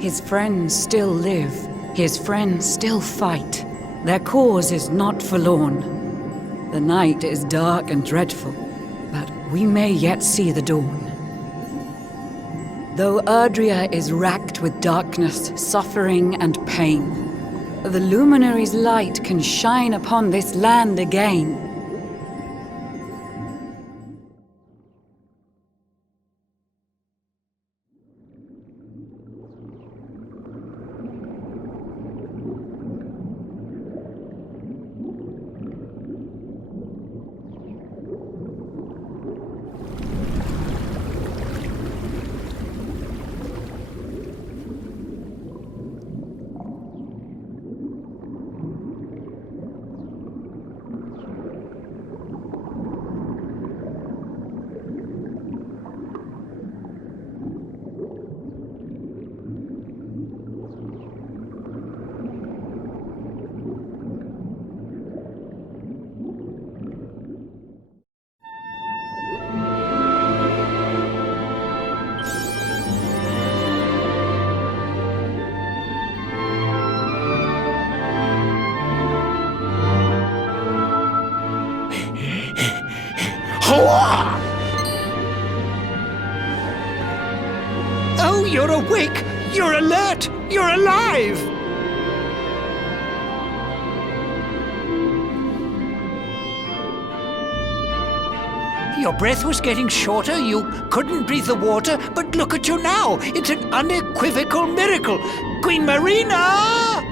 His friends still live. His friends still fight. Their cause is not forlorn. The night is dark and dreadful, but we may yet see the dawn. Though Erdrea is racked with darkness, suffering, and pain, the Luminary's light can shine upon this land again. Oh, you're awake! You're alert! You're alive! Your breath was getting shorter, you couldn't breathe the water, but look at you now! It's an unequivocal miracle! Queen Marina!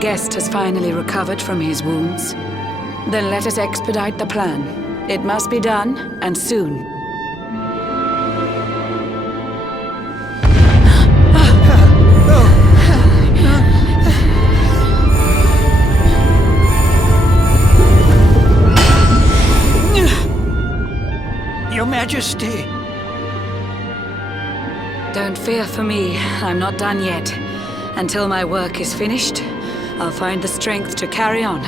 guest has finally recovered from his wounds. Then let us expedite the plan. It must be done, and soon. Your Majesty. Don't fear for me. I'm not done yet. Until my work is finished, I'll find the strength to carry on.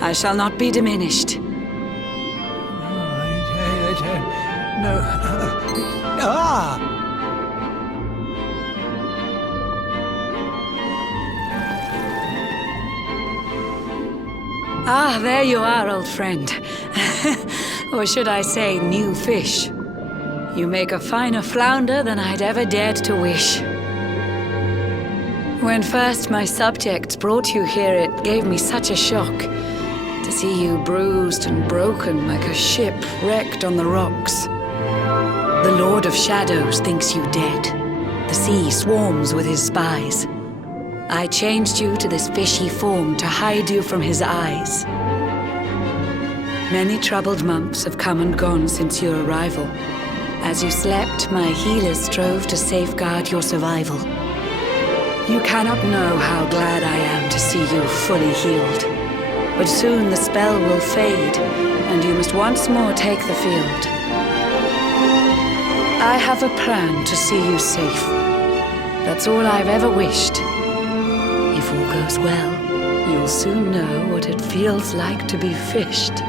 I shall not be diminished. No. Ah! Ah, there you are, old friend. Or should I say, new fish. You make a finer flounder than I'd ever dared to wish. When first my subjects brought you here, it gave me such a shock to see you bruised and broken like a ship wrecked on the rocks. The Lord of Shadows thinks you dead. The sea swarms with his spies. I changed you to this fishy form to hide you from his eyes. Many troubled months have come and gone since your arrival. As you slept, my healers strove to safeguard your survival. You cannot know how glad I am to see you fully healed. But soon the spell will fade, and you must once more take the field. I have a plan to see you safe. That's all I've ever wished. If all goes well, you'll soon know what it feels like to be fished.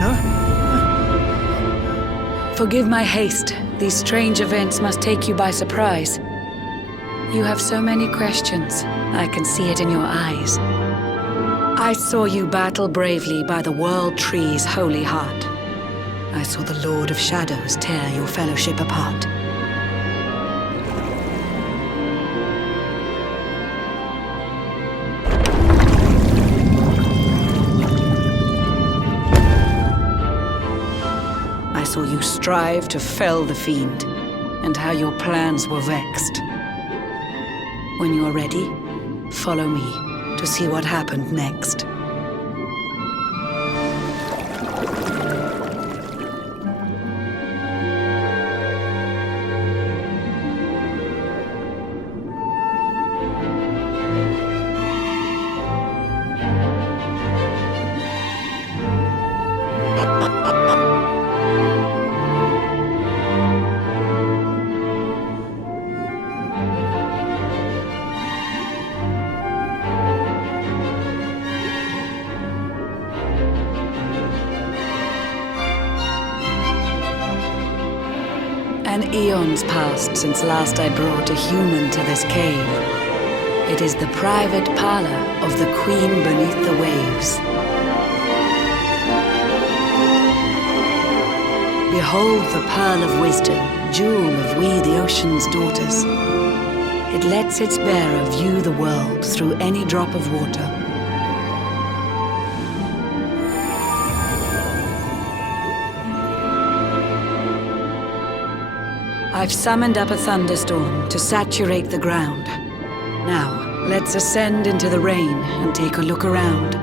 No? Forgive my haste. These strange events must take you by surprise. You have so many questions. I can see it in your eyes. I saw you battle bravely by the World Tree's holy heart. I saw the Lord of Shadows tear your fellowship apart. I saw you strive to fell the fiend, and how your plans were vexed. When you are ready, follow me to see what happened next. An eon's passed since last I brought a human to this cave. It is the private parlor of the Queen beneath the waves. Behold the pearl of wisdom, jewel of we the ocean's daughters. It lets its bearer view the world through any drop of water. I've summoned up a thunderstorm to saturate the ground. Now, let's ascend into the rain and take a look around.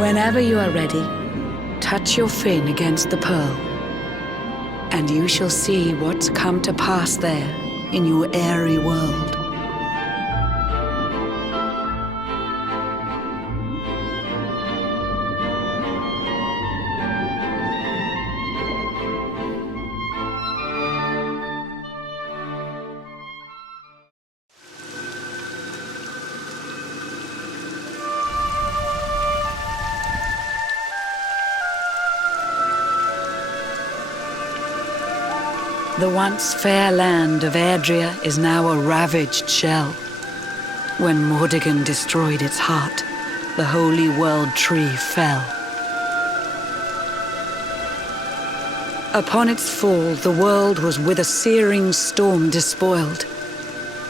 Whenever you are ready, touch your fin against the pearl, and you shall see what's come to pass there in your airy world. The once fair land of Erdrea is now a ravaged shell. When Mordegon destroyed its heart, the holy world tree fell. Upon its fall, the world was with a searing storm despoiled.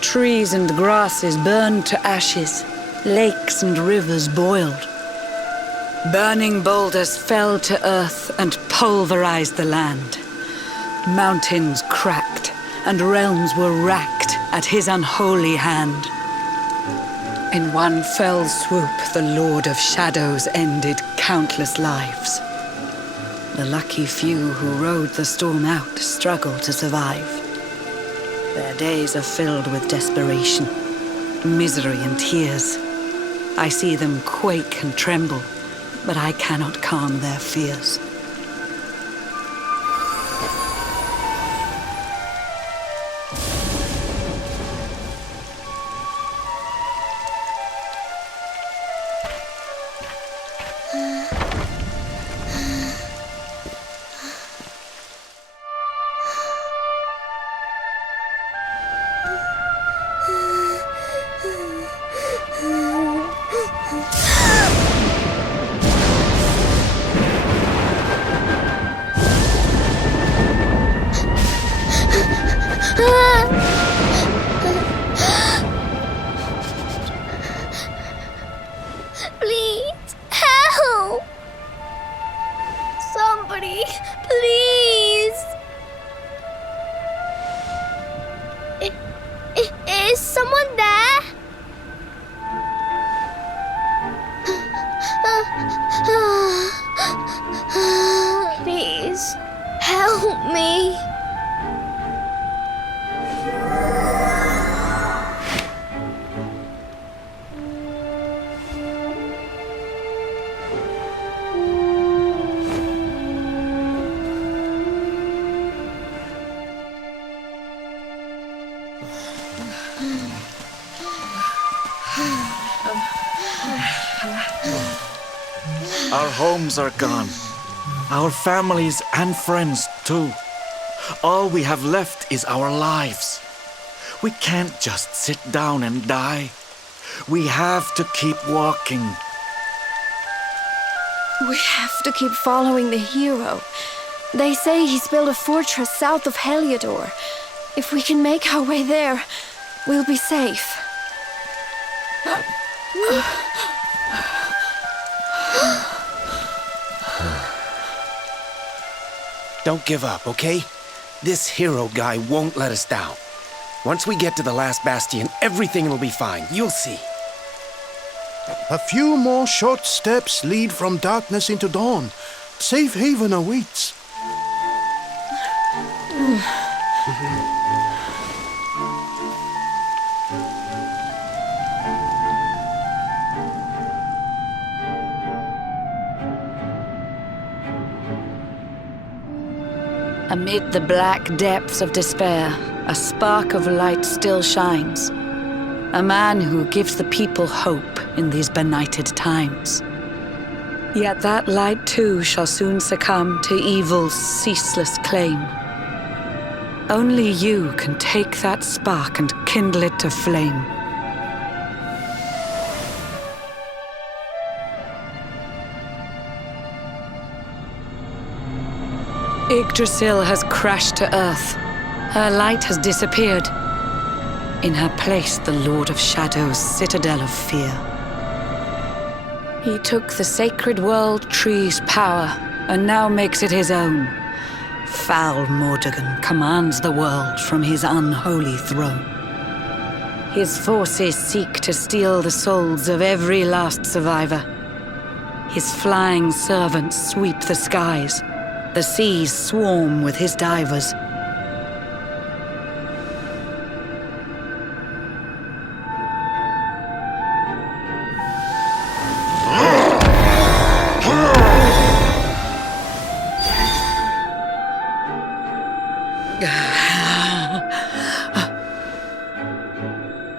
Trees and grasses burned to ashes, lakes and rivers boiled. Burning boulders fell to earth and pulverized the land. Mountains cracked, and realms were racked at his unholy hand. In one fell swoop, the Lord of Shadows ended countless lives. The lucky few who rode the storm out struggle to survive. Their days are filled with desperation, misery and tears. I see them quake and tremble, but I cannot calm their fears. Please, help! Somebody, please! Is someone there? Please, help me. Our homes are gone. Our families and friends too. All we have left is our lives. We can't just sit down and die. We have to keep walking. We have to keep following the hero. They say he's built a fortress south of Heliodor. If we can make our way there, we'll be safe. Don't give up, okay? This hero guy won't let us down. Once we get to the last bastion, everything will be fine. You'll see. A few more short steps lead from darkness into dawn. Safe haven awaits. Amid the black depths of despair, a spark of light still shines. A man who gives the people hope in these benighted times. Yet that light too shall soon succumb to evil's ceaseless claim. Only you can take that spark and kindle it to flame. Yggdrasil has crashed to earth. Her light has disappeared. In her place, the Lord of Shadows' citadel of fear. He took the sacred world tree's power and now makes it his own. Foul Mordegon commands the world from his unholy throne. His forces seek to steal the souls of every last survivor. His flying servants sweep the skies. The seas swarm with his divers.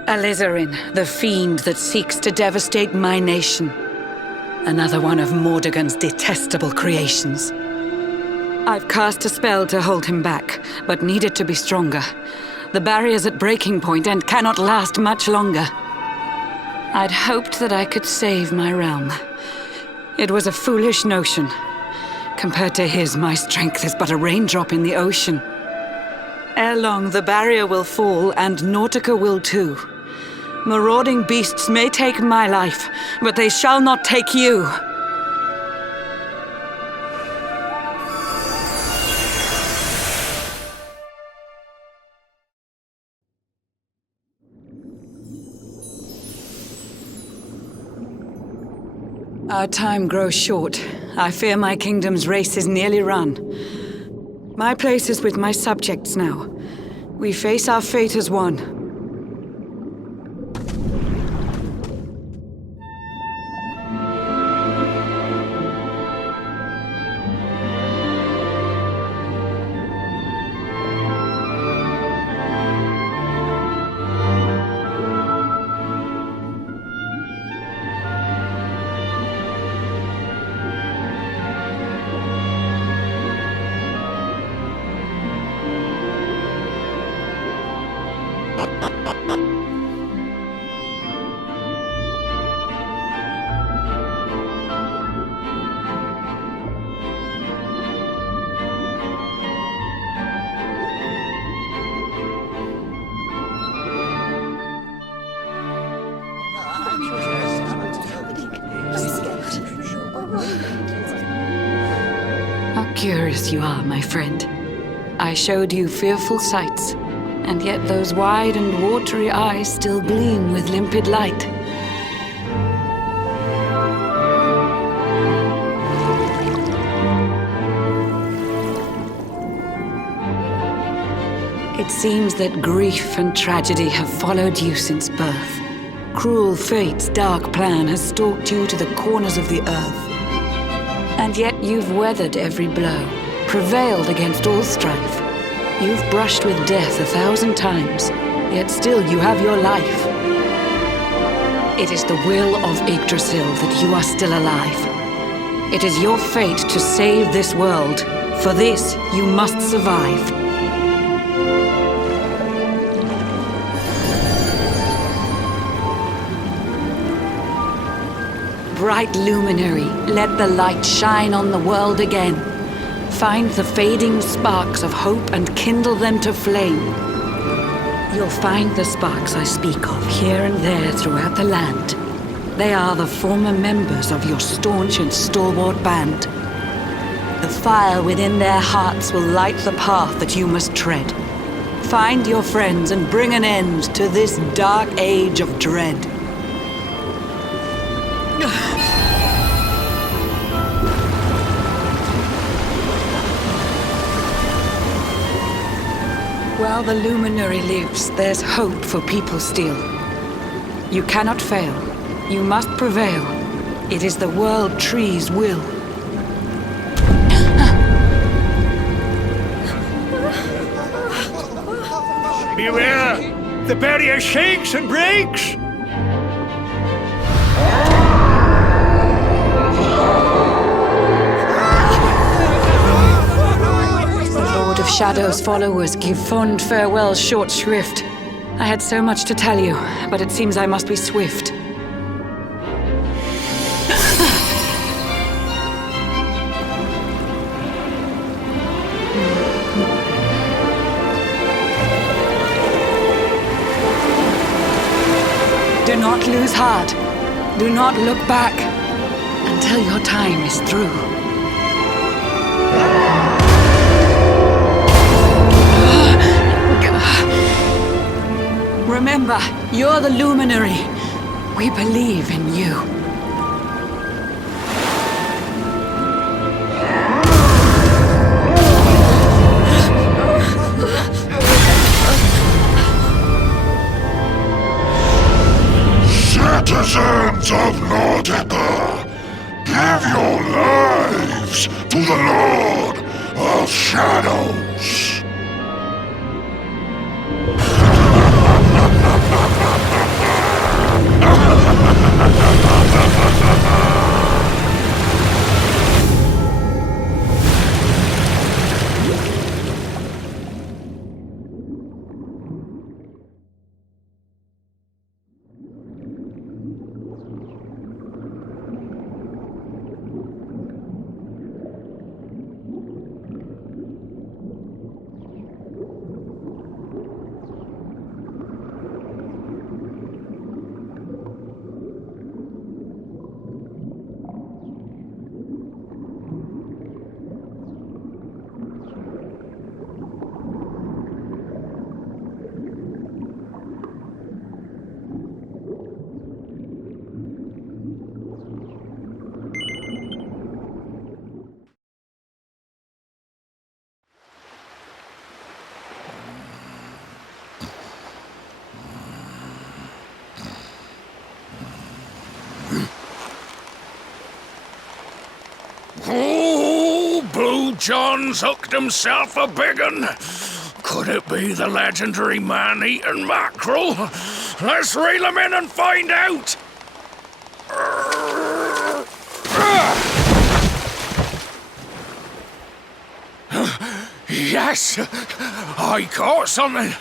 Alizarin, the fiend that seeks to devastate my nation. Another one of Mordegon's detestable creations. I've cast a spell to hold him back, but need it to be stronger. The barrier's at breaking point and cannot last much longer. I'd hoped that I could save my realm. It was a foolish notion. Compared to his, my strength is but a raindrop in the ocean. Ere long, the barrier will fall, and Nautica will too. Marauding beasts may take my life, but they shall not take you. Our time grows short. I fear my kingdom's race is nearly run. My place is with my subjects now. We face our fate as one. How curious you are, my friend. I showed you fearful sights, and yet those wide and watery eyes still gleam with limpid light. It seems that grief and tragedy have followed you since birth. Cruel fate's dark plan has stalked you to the corners of the earth. And yet you've weathered every blow, prevailed against all strife. You've brushed with death 1,000 times, yet still you have your life. It is the will of Yggdrasil that you are still alive. It is your fate to save this world. For this, you must survive. Bright luminary, let the light shine on the world again. Find the fading sparks of hope and kindle them to flame. You'll find the sparks I speak of here and there throughout the land. They are the former members of your staunch and stalwart band. The fire within their hearts will light the path that you must tread. Find your friends and bring an end to this dark age of dread. While the luminary lives, there's hope for people still. You cannot fail. You must prevail. It is the world tree's will. Beware! The barrier shakes and breaks! Lord of Shadow's followers give fond farewells short shrift. I had so much to tell you, but it seems I must be swift. Do not lose heart. Do not look back until your time is through. Remember, you're the luminary. We believe in you. Citizens of Nordica, give your lives to the Lord of Shadows. John's hooked himself a big un. Could it be the legendary man-eating mackerel? Let's reel him in and find out! Yes! I caught something!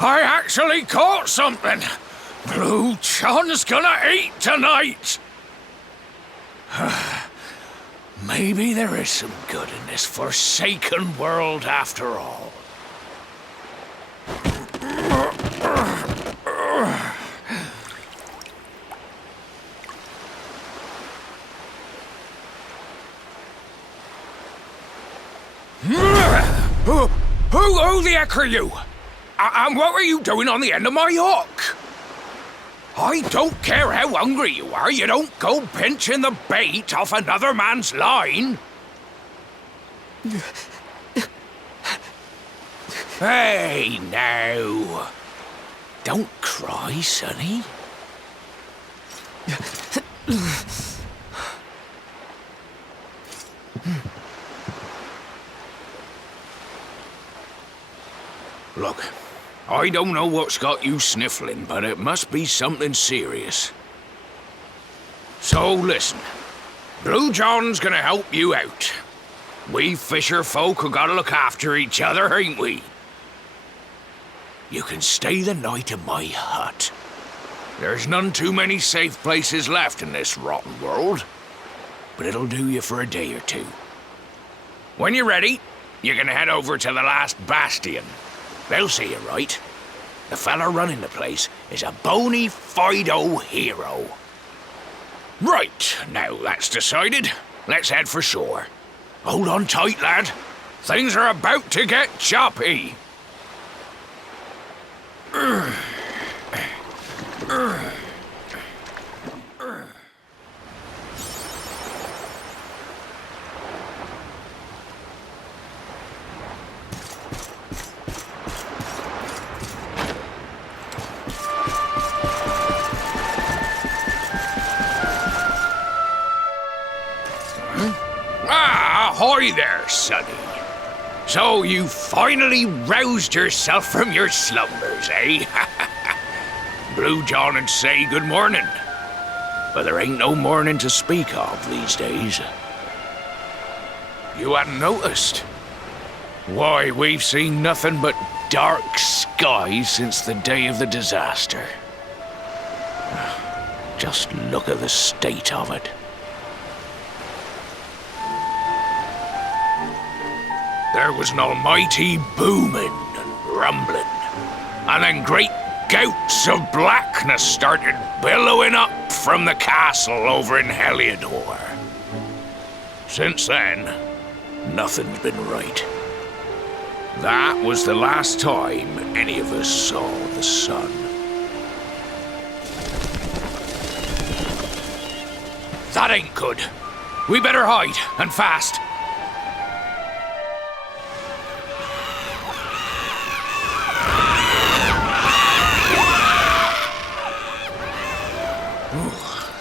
I actually caught something! Blue John's gonna eat tonight! Maybe there is some good in this forsaken world after all. Who the heck are you? And what were you doing on the end of my hook? I don't care how hungry you are, you don't go pinching the bait off another man's line. Hey, now. Don't cry, sonny. Look, I don't know what's got you sniffling, but it must be something serious. So listen, Blue John's gonna help you out. We fisher folk have gotta look after each other, ain't we? You can stay the night in my hut. There's none too many safe places left in this rotten world, but it'll do you for a day or two. When you're ready, you're gonna head over to the last bastion. They'll see you right. The fella running the place is a bona fide hero. Right, now that's decided, let's head for shore. Hold on tight, lad. Things are about to get choppy. Ahoy there, sonny. So you finally roused yourself from your slumbers, eh? Blue John would say good morning, but there ain't no morning to speak of these days. You hadn't noticed? Why, we've seen nothing but dark skies since the day of the disaster. Just look at the state of it. There was an almighty booming and rumbling, and then great gouts of blackness started billowing up from the castle over in Heliodor. Since then, nothing's been right. That was the last time any of us saw the sun. That ain't good. We better hide, and fast.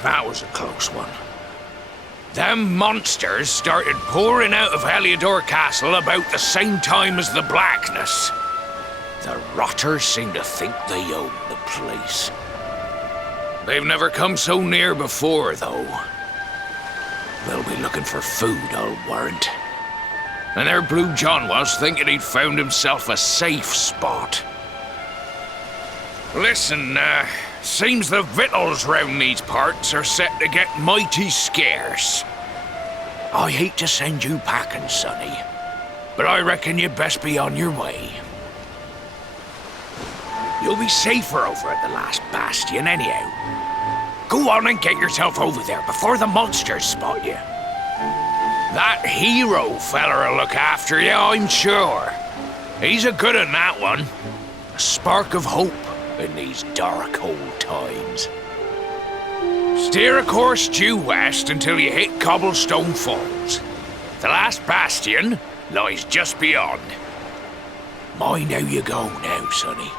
That was a close one. Them monsters started pouring out of Heliodor Castle about the same time as the blackness. The rotters seem to think they own the place. They've never come so near before, though. They'll be looking for food, I'll warrant. And there Blue John was, thinking he'd found himself a safe spot. Listen, seems the victuals round these parts are set to get mighty scarce. I hate to send you packing, sonny, but I reckon you'd best be on your way. You'll be safer over at the last bastion anyhow. Go on and get yourself over there before the monsters spot you. That hero feller'll look after you, I'm sure. He's a good un, that one. A spark of hope in these dark old times. Steer a course due west until you hit Cobblestone Falls. The last bastion lies just beyond. Mind how you go now, sonny.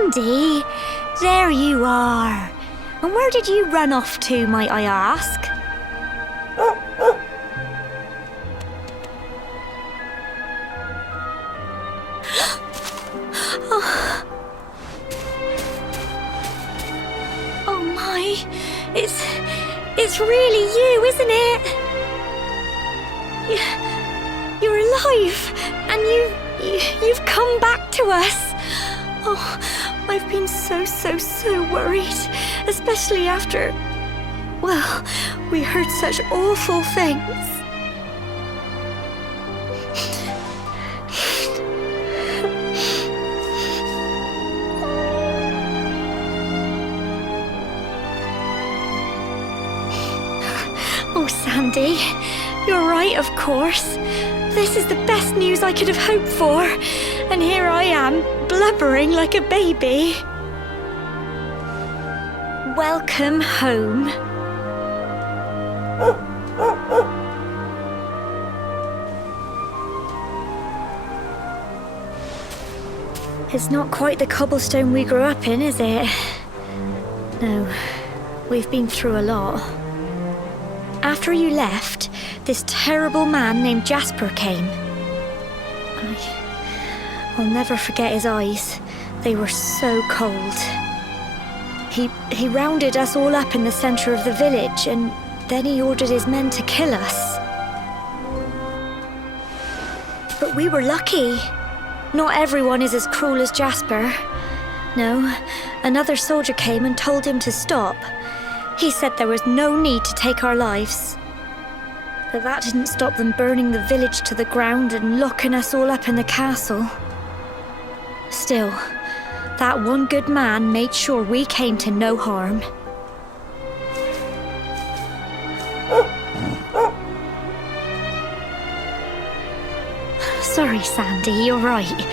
Sandy, there you are. And where did you run off to, might I ask? Oh my, it's really you, isn't it? You're alive, and you've come back to us. Oh, I've been so worried, especially after, well, we heard such awful things. Oh, Sandy, you're right, of course. This is the best news I could have hoped for. And here I am, blubbering like a baby. Welcome home. It's not quite the cobblestone we grew up in, is it? No, we've been through a lot. After you left, this terrible man named Jasper came. I'll never forget his eyes. They were so cold. He rounded us all up in the center of the village, and then he ordered his men to kill us. But we were lucky. Not everyone is as cruel as Jasper. No, another soldier came and told him to stop. He said there was no need to take our lives. But that didn't stop them burning the village to the ground and locking us all up in the castle. Still, that one good man made sure we came to no harm. Sorry, Sandy, you're right.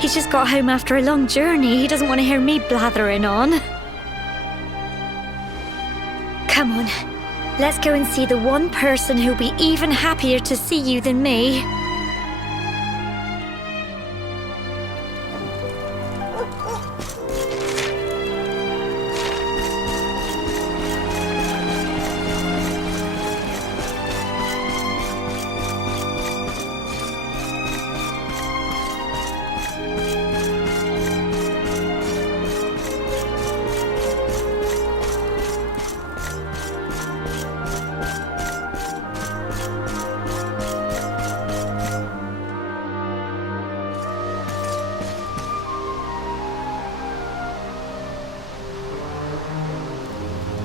He's just got home after a long journey. He doesn't want to hear me blathering on. Come on, let's go and see the one person who'll be even happier to see you than me.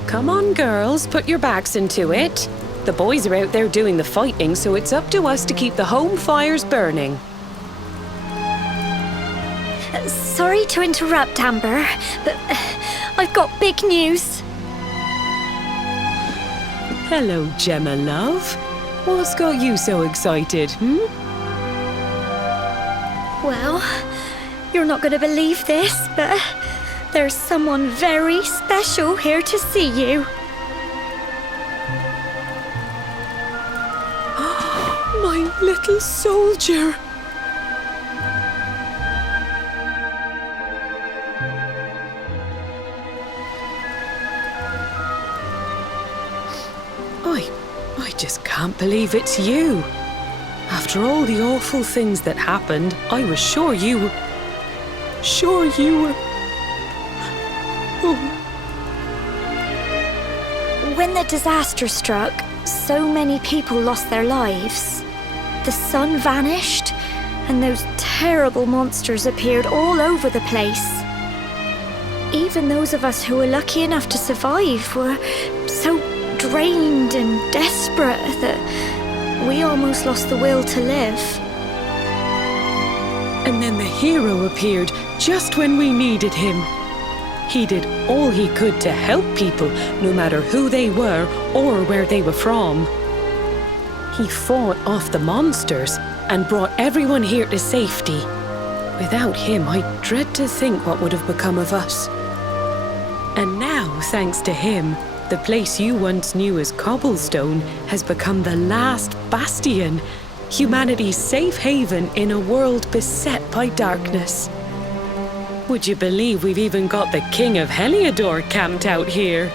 Come on, girls, put your backs into it. The boys are out there doing the fighting, so it's up to us to keep the home fires burning. Sorry to interrupt, Amber, but I've got big news. Hello, Gemma, love. What's got you so excited, Well, you're not going to believe this, but there's someone very special here to see you. My little soldier. I just can't believe it's you. After all the awful things that happened, I was sure you were... When the disaster struck, so many people lost their lives. The sun vanished, and those terrible monsters appeared all over the place. Even those of us who were lucky enough to survive were so drained and desperate that we almost lost the will to live. And then the hero appeared just when we needed him. He did all he could to help people, no matter who they were or where they were from. He fought off the monsters and brought everyone here to safety. Without him, I dread to think what would have become of us. And now, thanks to him, the place you once knew as Cobblestone has become the last bastion, humanity's safe haven in a world beset by darkness. Would you believe we've even got the King of Heliodor camped out here?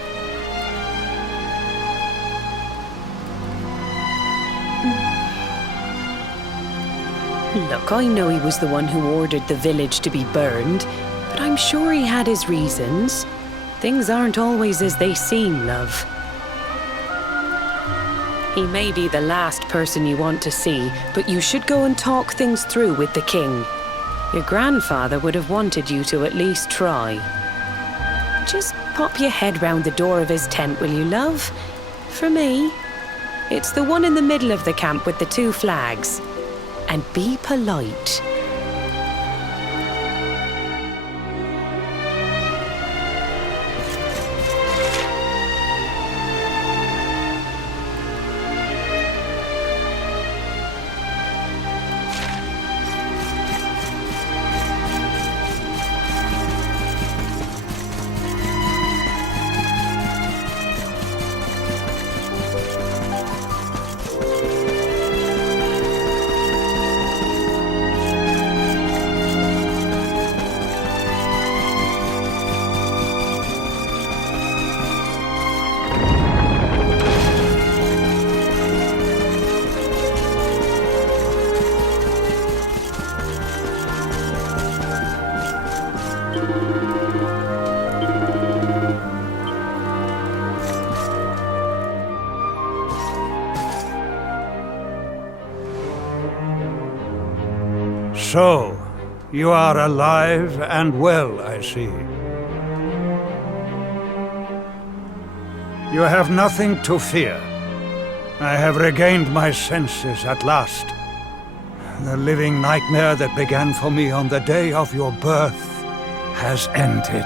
Look, I know he was the one who ordered the village to be burned, but I'm sure he had his reasons. Things aren't always as they seem, love. He may be the last person you want to see, but you should go and talk things through with the king. Your grandfather would have wanted you to at least try. Just pop your head round the door of his tent, will you, love? For me. It's the one in the middle of the camp with the 2 flags. And be polite. So, you are alive and well, I see. You have nothing to fear. I have regained my senses at last. The living nightmare that began for me on the day of your birth has ended.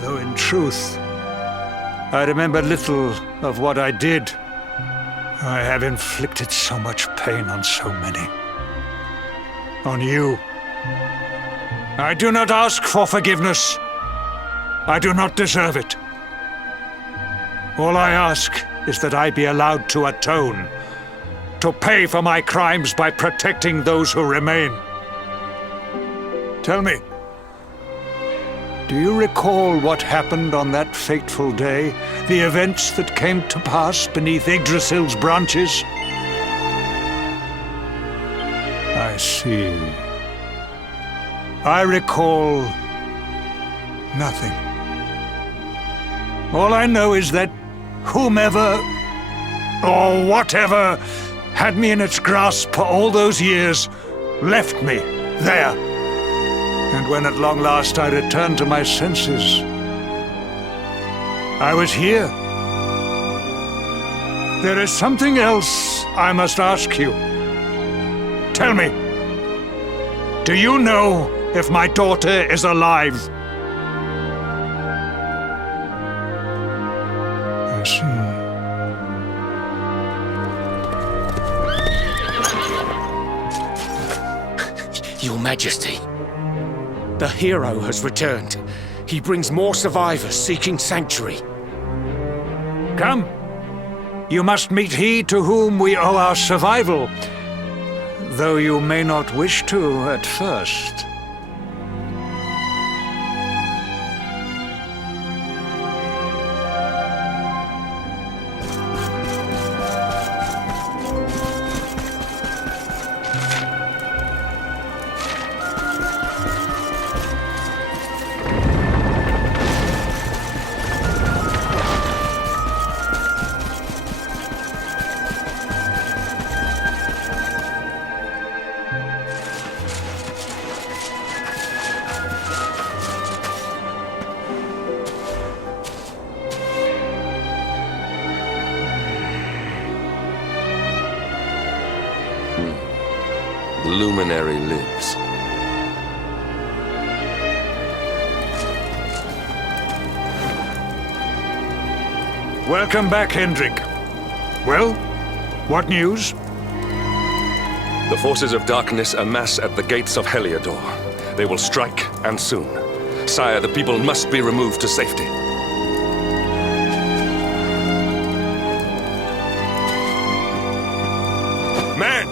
Though in truth, I remember little of what I did. I have inflicted so much pain on so many. On you. I do not ask for forgiveness. I do not deserve it. All I ask is that I be allowed to atone, to pay for my crimes by protecting those who remain. Tell me, do you recall what happened on that fateful day? The events that came to pass beneath Yggdrasil's branches? I see. I recall nothing. All I know is that whomever or whatever had me in its grasp for all those years left me there. And when at long last I returned to my senses, I was here. There is something else I must ask you. Tell me, do you know if my daughter is alive? I see. Your Majesty, the hero has returned. He brings more survivors seeking sanctuary. Come. You must meet he to whom we owe our survival. Though you may not wish to at first. The luminary lives. Welcome back, Hendrik. Well, what news? The forces of darkness amass at the gates of Heliodor. They will strike, and soon. Sire, the people must be removed to safety. Men!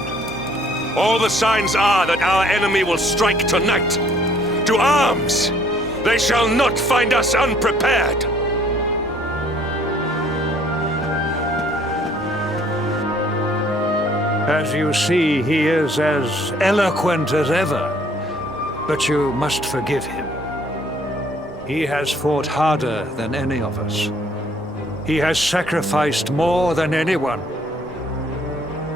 All the signs are that our enemy will strike tonight. To arms! They shall not find us unprepared! As you see, he is as eloquent as ever. But you must forgive him. He has fought harder than any of us. He has sacrificed more than anyone.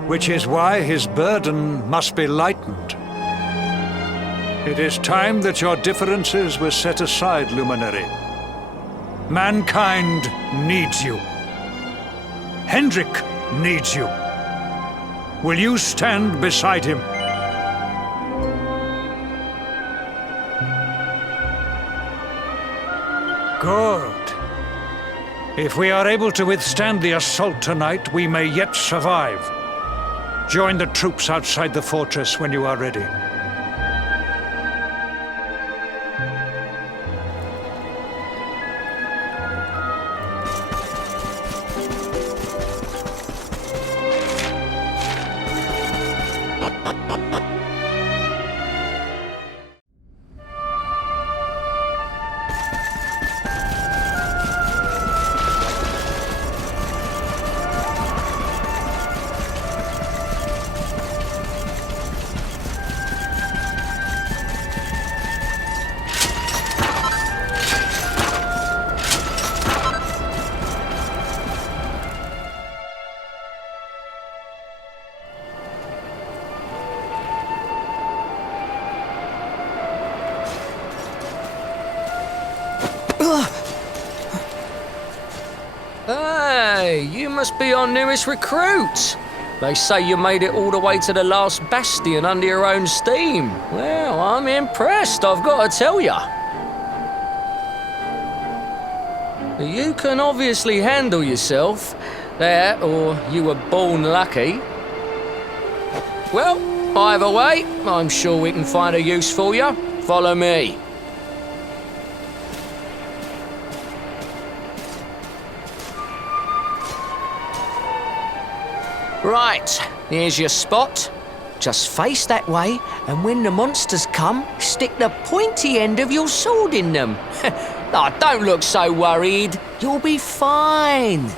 Which is why his burden must be lightened. It is time that your differences were set aside, Luminary. Mankind needs you. Hendrik needs you. Will you stand beside him? Good. If we are able to withstand the assault tonight, we may yet survive. Join the troops outside the fortress when you are ready. Hey, you must be our newest recruit. They say you made it all the way to the last bastion under your own steam. Well, I'm impressed, I've got to tell ya. You can obviously handle yourself. That, or you were born lucky. Well, either way, I'm sure we can find a use for you. Follow me. Right, here's your spot. Just face that way, and when the monsters come, stick the pointy end of your sword in them. Oh, don't look so worried. You'll be fine.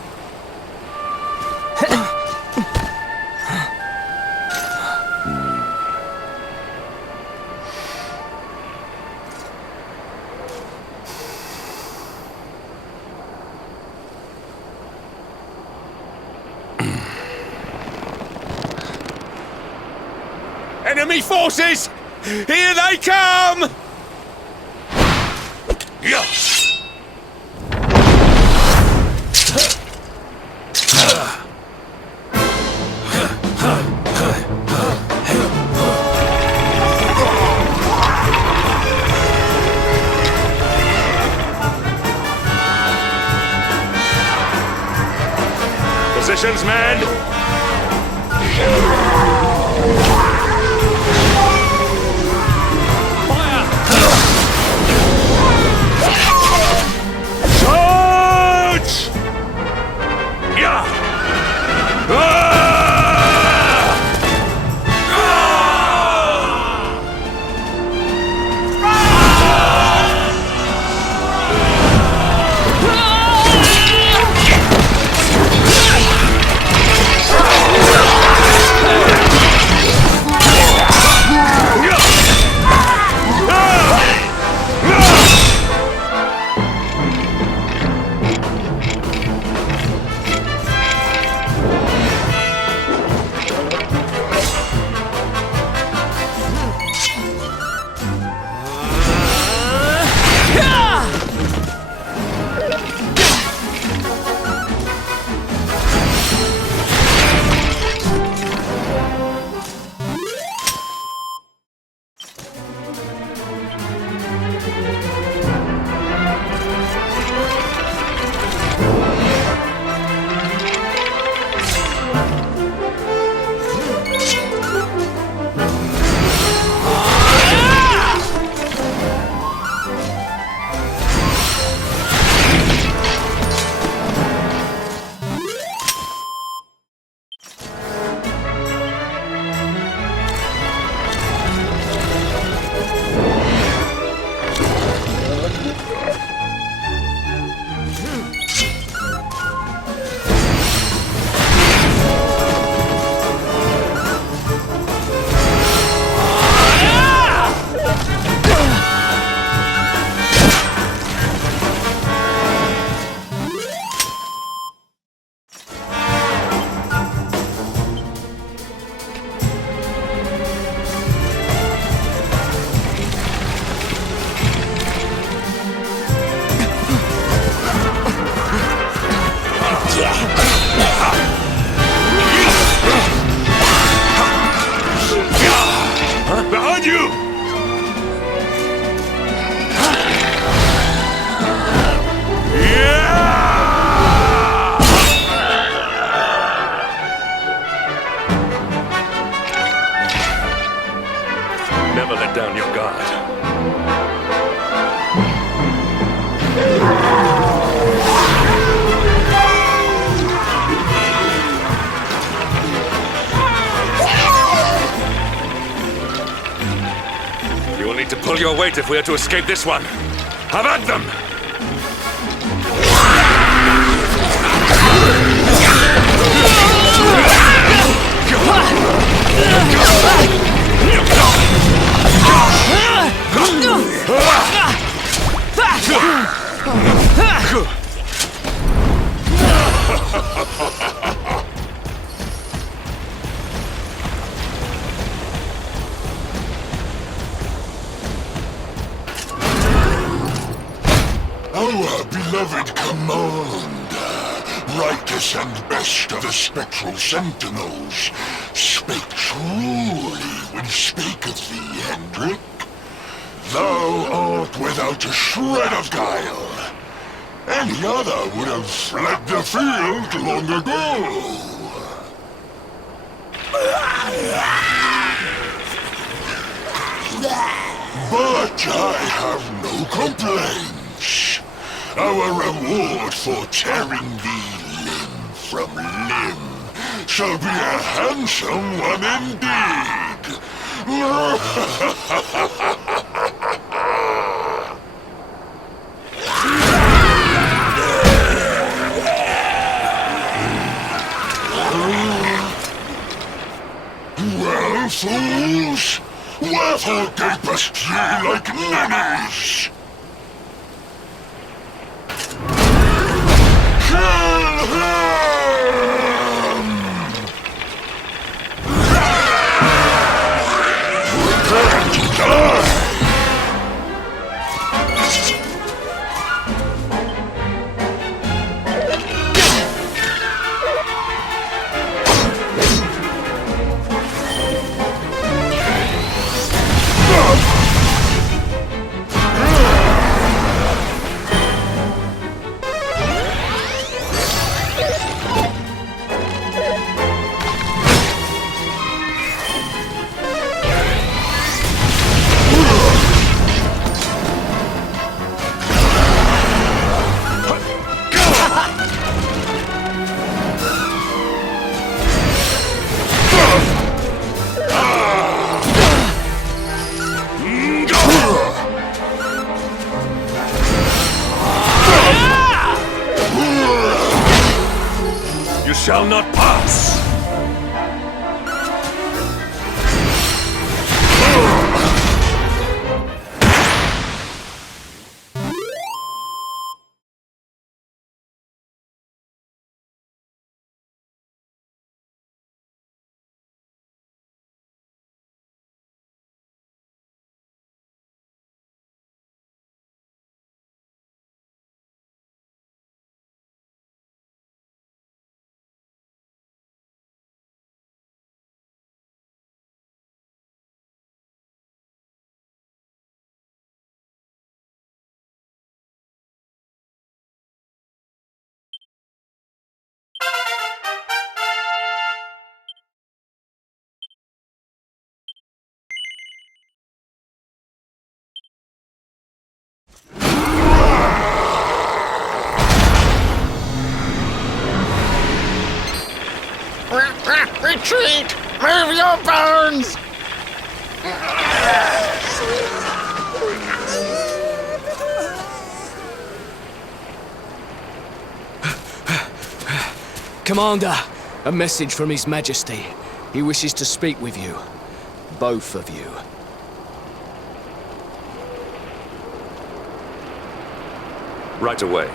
Enemy forces! Here they come! Yeah. Positions, man! never let down your guard. You will need to pull your weight if we are to escape this one. Have at them! Our beloved commander, brightest and best of the spectral sentinels, spake truly when spaketh thee, Hendrik. Thou art without a shred of guile. Any other would have fled the field long ago. But I have no complaints. Our reward for tearing thee limb from limb shall be a handsome one indeed. Well, fools, wherefore gapest ye like ninnies? Kill him! Prepare to die! Shall not pass! Retreat! Move your bones! Commander, a message from His Majesty. He wishes to speak with you. Both of you. Right away.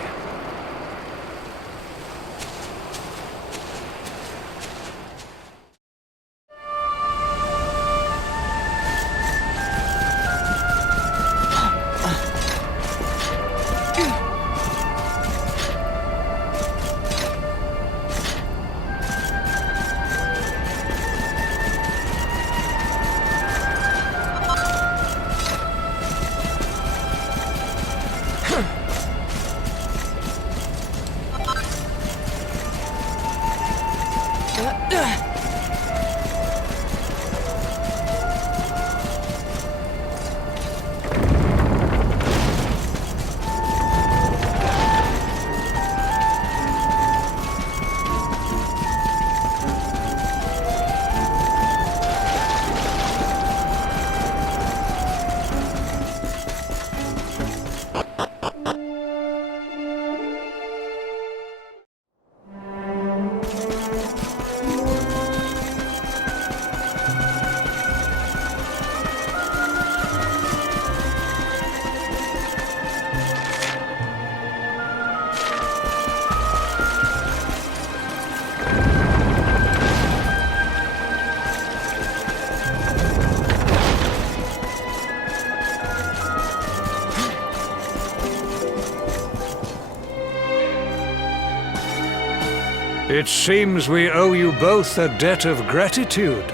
It seems we owe you both a debt of gratitude.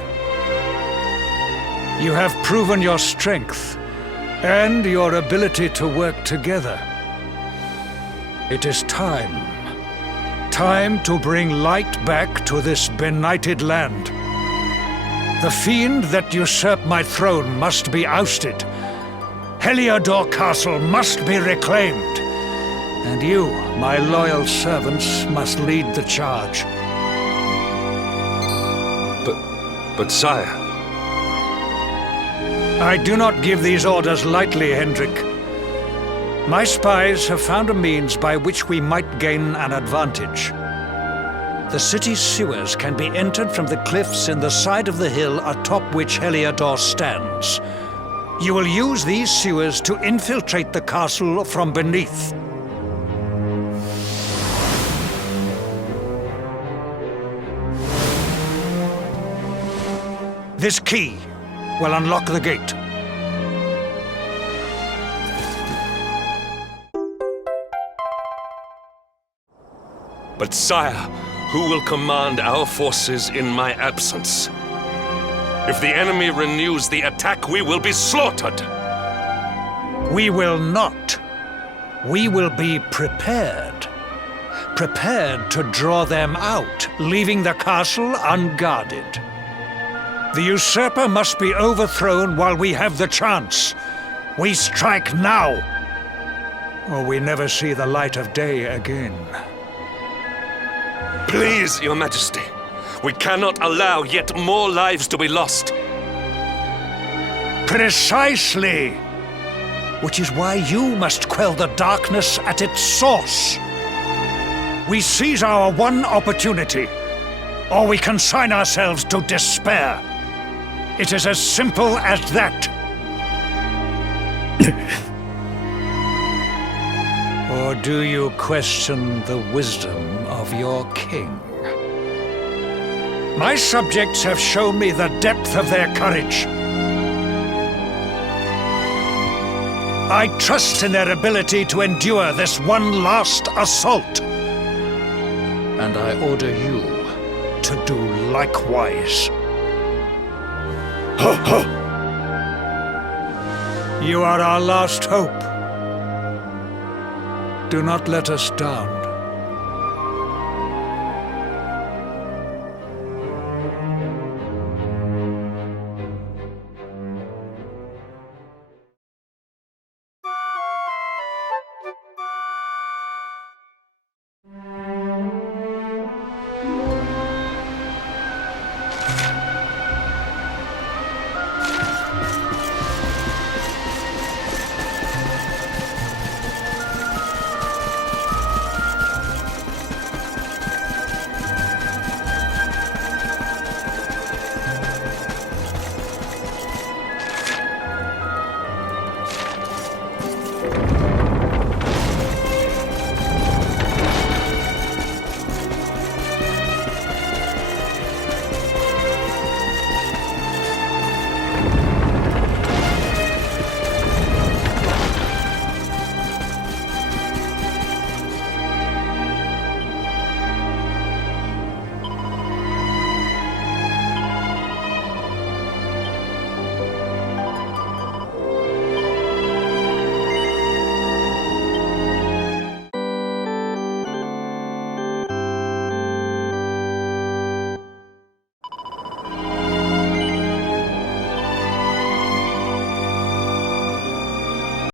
You have proven your strength and your ability to work together. It is time. Time to bring light back to this benighted land. The fiend that usurped my throne must be ousted. Heliodor Castle must be reclaimed. And you, my loyal servants, must lead the charge. But sire... I do not give these orders lightly, Hendrik. My spies have found a means by which we might gain an advantage. The city's sewers can be entered from the cliffs in the side of the hill atop which Heliodor stands. You will use these sewers to infiltrate the castle from beneath. This key will unlock the gate. But sire, who will command our forces in my absence? If the enemy renews the attack, we will be slaughtered! We will not. We will be prepared. Prepared to draw them out, leaving the castle unguarded. The usurper must be overthrown while we have the chance. We strike now, or we never see the light of day again. Please, Your Majesty, we cannot allow yet more lives to be lost. Precisely! Which is why you must quell the darkness at its source. We seize our one opportunity, or we consign ourselves to despair. It is as simple as that. Or do you question the wisdom of your king? My subjects have shown me the depth of their courage. I trust in their ability to endure this one last assault. And I order you to do likewise. You are our last hope. Do not let us down.